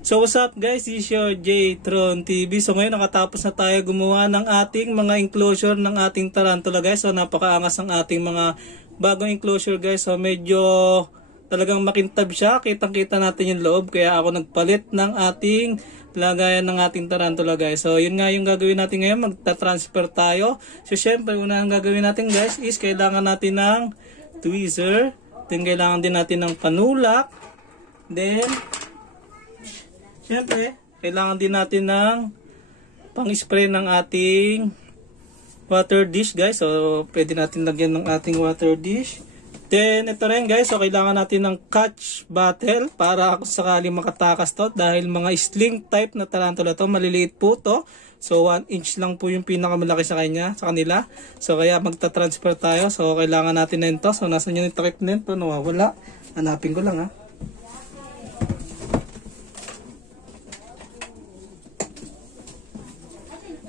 So what's up guys, this is your J-Tron TV. So ngayon nakatapos na tayo gumawa ng ating mga enclosure ng ating tarantula guys. So napakaangas ang ating mga bagong enclosure guys. So medyo talagang makintab siya, kitang-kita natin yung loob. Kaya ako nagpalit ng ating lagayan ng ating tarantula guys. So yun nga yung gagawin natin ngayon, magta-transfer tayo. So syempre una ang gagawin natin guys is kailangan natin ng tweezer. Then kailangan din natin ng panulak. Then siyempre, kailangan din natin ng pang-spray ng ating water dish guys. So, pwede natin lagyan ng ating water dish. Then, ito rin guys. So, kailangan natin ng catch bottle para kung sakali makatakas to. Dahil mga sling type na tarantula to, maliliit po to. So, 1 inch lang po yung pinakamalaki sa kanila. So, kaya magta-transfer tayo. So, kailangan natin na ito. So, nasa nyo yung takip na ito? Nawawala. Hanapin ko lang ha.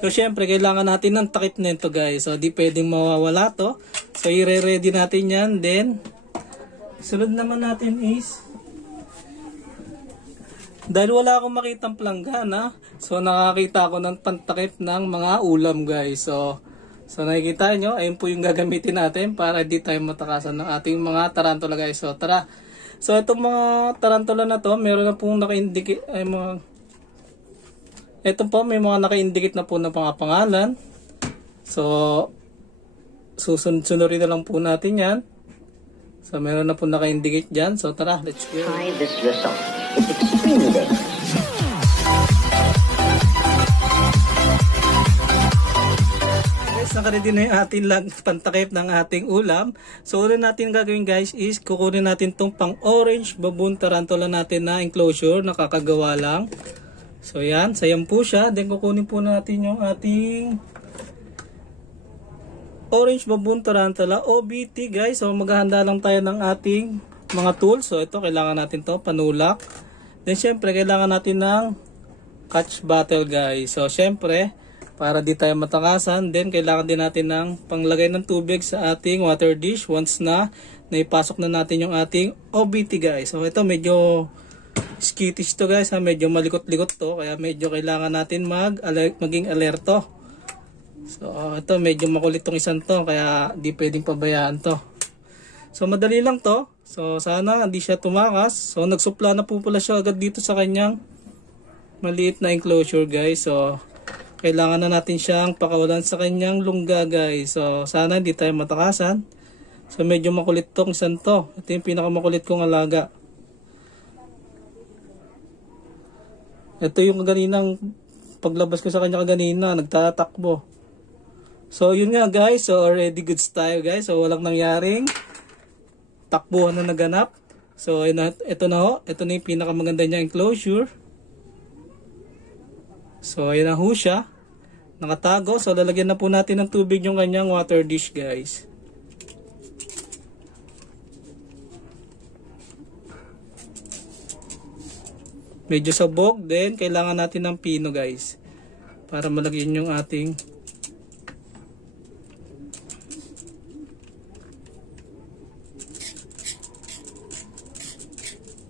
So, syempre, kailangan natin ng takip nito guys. So, di pwedeng mawawala to. So, i-ready natin yan. Then, sunod naman natin is, dahil wala akong makitang planggana, so, nakakita ako ng pantakip ng mga ulam guys. So nakikita nyo, ayun po yung gagamitin natin para di tayo matakasan ng ating mga tarantula guys. So, tara. So, itong mga tarantula na to, meron na pong naka-indicate, ito po, may mga naka-indicate na po na mga pangalan. So, susunod-sunurin na lang po natin yan. So, meron na po naka-indicate dyan. So, tara, let's go. Try this yourself. It's extremely dangerous. Guys, nakaready na yung ating pantakip ng ating ulam. So, una natin gagawin guys is kukunin natin tong pang-orange baboon tarantula natin na enclosure. Nakakagawa lang. So yan, sayang po siya. Then kukunin po natin yung ating orange baboon tarantula OBT guys. So maghahanda lang tayo ng ating mga tools. So ito, kailangan natin to panulak. Then syempre kailangan natin ng catch bottle guys. So syempre para di tayo matakasan, then kailangan din natin ng panglagay ng tubig sa ating water dish once na naipasok na natin yung ating OBT guys. So ito medyo skittish to guys ha, medyo malikot-likot to, kaya medyo kailangan natin maging alerto. So ito medyo makulit tong isang to, kaya di pwedeng pabayaan to. So madali lang to, so sana hindi siya tumakas. So nagsupla na po pala siya agad dito sa kanyang maliit na enclosure guys. So kailangan na natin siyang pakawalan sa kanyang lungga guys. So sana hindi tayo matakasan. So medyo makulit tong isang to, ito yung pinakamakulit kong alaga. Ito yung kaninang paglabas ko sa kanya kanina, nagtatakbo. So yun nga guys, so already goods tayo guys. So walang nangyaring takbuhan na naganap. So ito na ho, ito na yung pinakamaganda niya enclosure. So ayan na ho siya, nakatago. So lalagyan na po natin ng tubig yung kanyang water dish guys. Medyo sabog, then kailangan natin ng pino guys para malagyan yung ating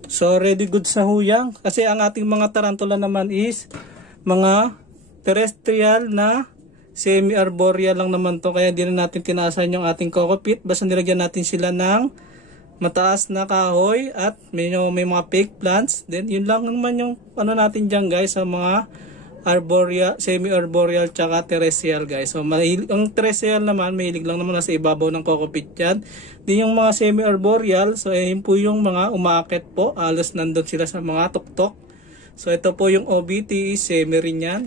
so ready good sa huyang, kasi ang ating mga tarantula naman is mga terrestrial na semi-arboreal lang naman to, kaya hindi na natin tinaasan yung ating cockpit. Basta nilagyan natin sila ng mataas na kahoy at may mga fake plants. Then yun lang naman yung ano natin dyan guys sa mga arboreal, semi-arboreal tsaka terrestrial guys. So ang terrestrial naman mahilig lang naman nasa ibabaw ng cockpit yan. Din yung mga semi-arboreal, so yun po yung mga umaakit po, alos nandun sila sa mga tuktok. So ito po yung OBT, semi rin yan.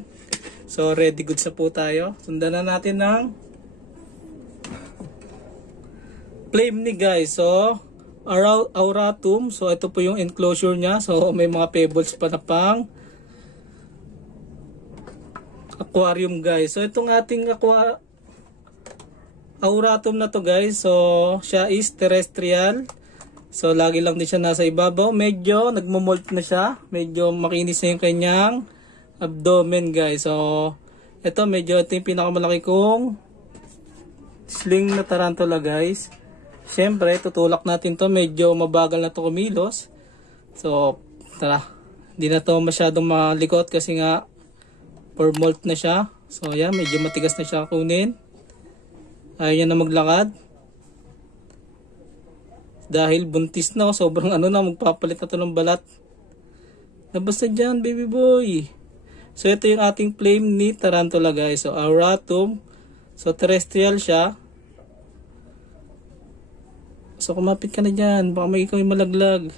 So ready goods na po tayo. Sundan na natin ng flame ni guys. So auratum. So ito po yung enclosure niya. So may mga pebbles pa na pang aquarium guys. So itong ating auratum na to guys. So siya is terrestrial. So lagi lang din siya nasa ibabaw. Medyo nagmo-molt na siya. Medyo makinis na yung kanyang abdomen guys. So ito medyo ito yung pinakamalaki kong sling na tarantula guys. Siyempre, tutulak natin to. Medyo mabagal na to kumilos. So, tara. Hindi na to masyadong malikot kasi nga for molt na siya. So yan, medyo matigas na siya kunin. Ayaw niya na maglakad. Dahil buntis na, sobrang ano na, magpapalit na to ng balat. Labas na dyan, baby boy. So ito yung ating flame ni tarantula guys. So auratum. So terrestrial siya. So kumapit ka na dyan, baka may ikaw yung malaglag.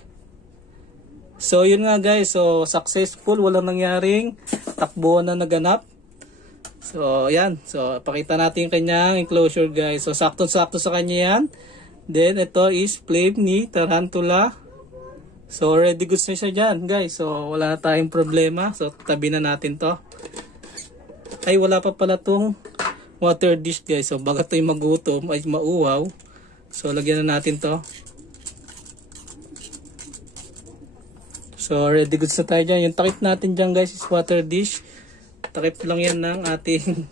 So yun nga guys, so successful, walang nangyaring takbuhan na naganap. So yan, so pakita natin yung kanyang enclosure guys. So sakto-sakto sa kanya yan. Then ito is flame ni tarantula. So ready goods na siya dyan guys. So wala na tayong problema. So tabi na natin to. Ay wala pa pala tong water dish guys. So baga ito'y magutom ay mauwaw. So lagyan na natin to. So ready goods na tayo dyan. Yung takip natin dyan guys is water dish. Takip lang yan ng ating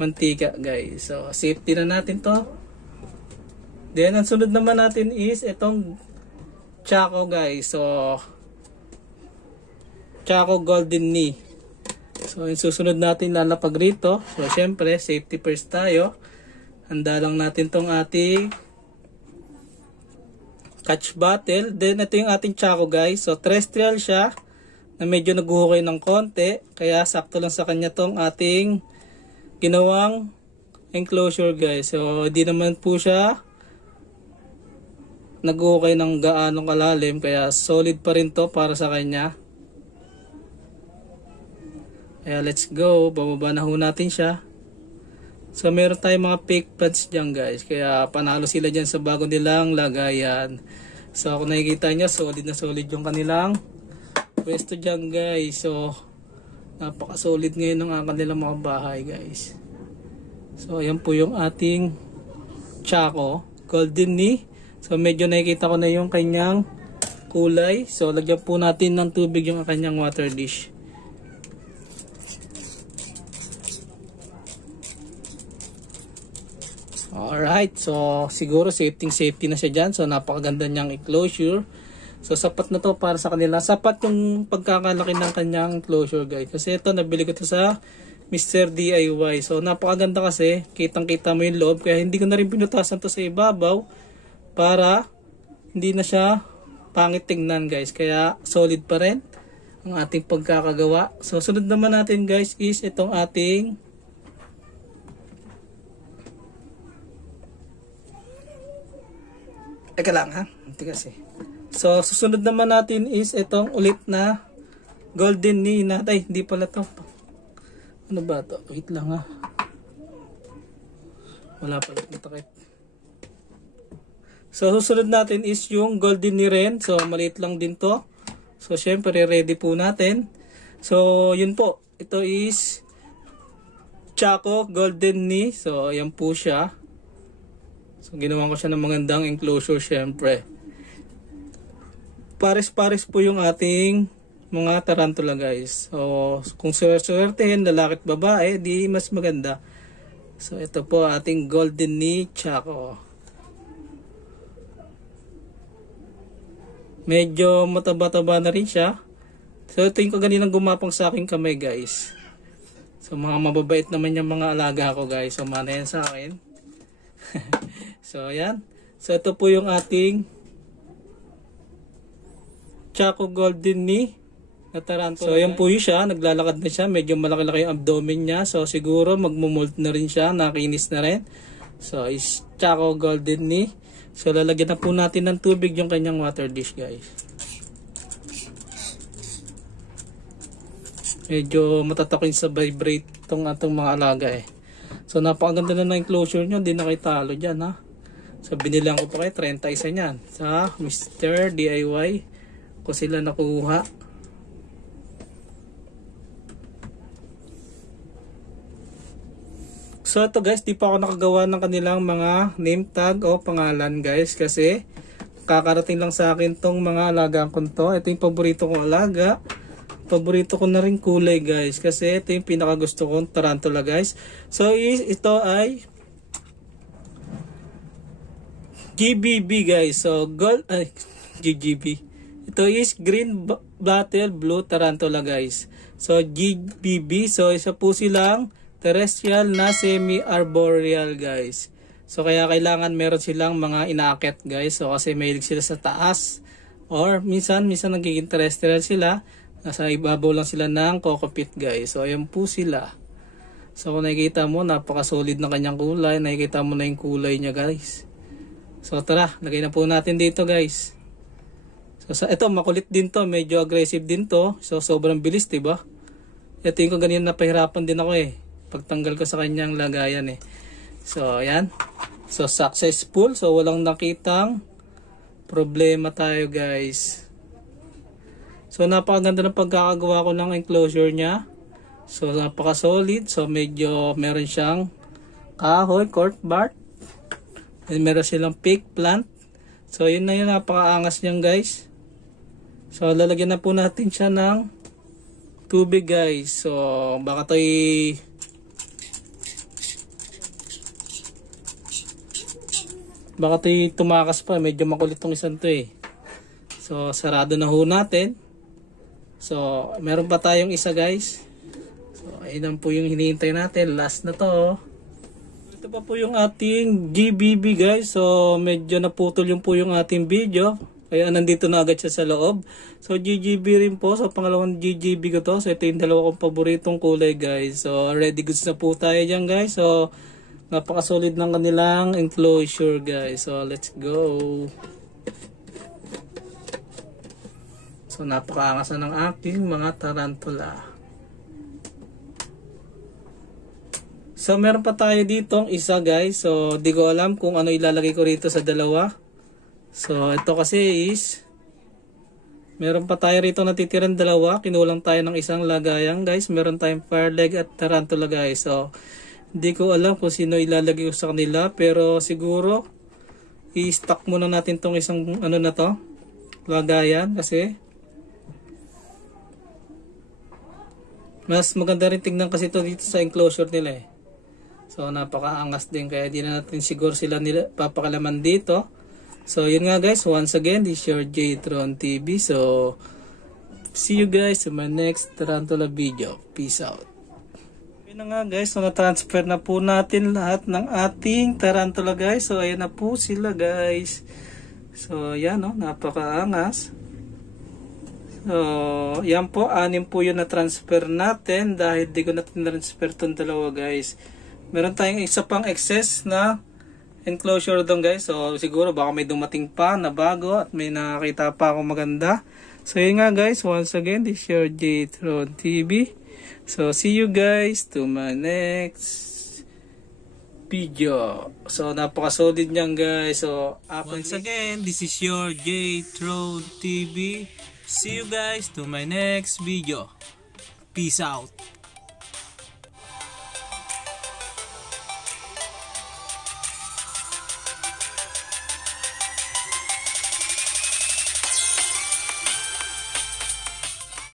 mantika guys. So safety na natin to. Then ang sunod naman natin is itong Choco guys. So Choco Golden Knee. So yung susunod natin lalapag rito. So syempre safety first tayo. Handa lang natin tong ating catch bottle. Then ito yung ating Choco guys. So terrestrial siya na medyo naghuhukay ng konti. Kaya sakto lang sa kanya tong ating ginawang enclosure guys. So hindi naman po siya naghuhukay ng gaanong kalalim. Kaya solid pa rin to para sa kanya. Kaya let's go. Bababa na ho natin siya. So meron tayong mga fake pads dyan guys. Kaya panalo sila dyan sa bago nilang lagayan. So kung nakikita nyo, solid na solid yung kanilang pwesto dyan guys. So napaka-solid ngayon ng kanilang mga bahay guys. So ayan po yung ating Choco Golden Knee. So medyo nakikita ko na yung kanyang kulay. So lagyan po natin ng tubig yung kanyang water dish. Alright, so siguro safety na siya dyan. So napakaganda niyang enclosure. So sapat na to para sa kanila. Sapat yung pagkakalaki ng kanyang enclosure guys. Kasi ito nabili ko to sa Mr. DIY. So napakaganda kasi. Kitang kita mo yung loob. Kaya hindi ko na rin pinutasan to sa ibabaw. Para hindi na siya pangit tingnan guys. Kaya solid pa rin ang ating pagkakagawa. So sunod naman natin guys is itong ating Teka lang ha. Hindi kasi. So, susunod naman natin is itong ulit na Golden Knee na. Ay, hindi pala to. Ano ba to? Wait lang ha. Wala pala itong takip. So, susunod natin is yung Golden Knee rin. So, maliit lang din to. So, syempre, ready po natin. So, yun po. Ito is Choco Golden Knee. So, ayan po siya. So, ginawan ko siya ng magandang enclosure syempre. Pares-pares po yung ating mga tarantula guys. So, kung swertehin, lalaki at babae, di mas maganda. So, ito po ating Golden Knee Choco. Medyo mataba-taba na rin siya. So, ito yung kaganinang gumapang sa aking kamay guys. So, mga mababait naman yung mga alaga ko guys. So, mana yan sa akin. So, ayan. So, ito po yung ating Choco Golden Knee na tarantula. So, ayan po yun siya. Naglalakad na siya. Medyo malaki-laki yung abdomen niya. So, siguro magmumold na rin siya. Nakinis na rin. So, is Choco Golden Knee. So, lalagyan na po natin ng tubig yung kanyang water dish, guys. Medyo matatakin sa vibrate itong atong mga alaga eh. So, napakaganda na ng enclosure nyo. Hindi na kayo talo dyan, ha. So, binilang ko pa kayo 30 isa niyan sa Mr. DIY ko sila nakuha. So, ito guys, di pa ako nakagawa ng kanilang mga name tag o pangalan guys. Kasi, kakarating lang sa akin tong mga alaga ko to. Ito yung paborito kong alaga. Paborito ko na rin kulay guys. Kasi, ito yung pinakagusto kong tarantula guys. So, ito ay GBB guys. So, GGB. Ito is green bottle blue tarantula guys. So GBB, so isa po silang terrestrial na semi-arboreal guys. So kaya kailangan meron silang mga inaakit guys. So kasi mahilig sila sa taas. Or minsan nagiging terrestrial sila. Nasa ibabaw lang sila ng cockpit guys. So ayan po sila. So kung nakikita mo, napaka-solid na kanyang kulay. Nakikita mo na yung kulay niya guys. So tara, lagay na po natin dito guys. So ito, makulit din to. Medyo aggressive din to. So sobrang bilis, diba? Ito yung ganyan napahirapan din ako eh. Pagtanggal ko sa kanyang lagayan eh. So ayan. So successful. So walang nakitang problema tayo guys. So napakaganda ng pagkakagawa ko ng enclosure niya. So napaka solid. So medyo meron siyang kahoy, cork bark. And meron silang fake plant. So yun na yun, napakaangas niyan guys. So lalagyan na po natin siya ng tubig guys. So baka to'y tumakas pa. Medyo makulit tong isang to eh. So sarado na ho natin. So meron pa tayong isa guys. So ayun po yung hinihintay natin. Last na to. Ito pa po yung ating GBB guys. So medyo naputol yung po yung ating video. Kaya nandito na agad siya sa loob. So GGB rin po. So pangalawang GGB ko to. So ito yung dalawa kong paboritong kulay guys. So ready goods na po tayo dyan guys. So napaka-solid ng kanilang enclosure guys. So let's go. So napakaangas na ng aking mga tarantula. So meron pa tayo ditong isa guys. So di ko alam kung ano ilalagay ko rito sa dalawa. So ito kasi is meron pa tayo rito natitirang dalawa. Kinulang tayo ng isang lagayan guys. Meron tayong fire leg at tarantula guys. So hindi ko alam kung sino ilalagay ko sa kanila. Pero siguro i-stock muna natin tong isang ano na to, lagayan, kasi mas maganda rin tingnan kasi ito dito sa enclosure nila eh. So napakaangas din, kaya di na natin siguro sila papakalaman dito. So yun nga guys, once again, this is your J-Tron TV. So see you guys in my next tarantula video. Peace out. Yun na nga guys, so na-transfer na po natin lahat ng ating tarantula guys. So ayan na po sila guys. So yan o, napakaangas. So yan po, 6 po yun na-transfer natin dahil di ko natin na-transfer itong dalawa guys. Meron tayong isa pang excess na enclosure doon guys. So siguro baka may dumating pa na bago at may nakakita pa ako maganda. So yun nga guys, once again, this is your J-Tron TV. So see you guys to my next video. So napaka-solid niyan guys. So once again, this is your J-Tron TV. See you guys to my next video. Peace out.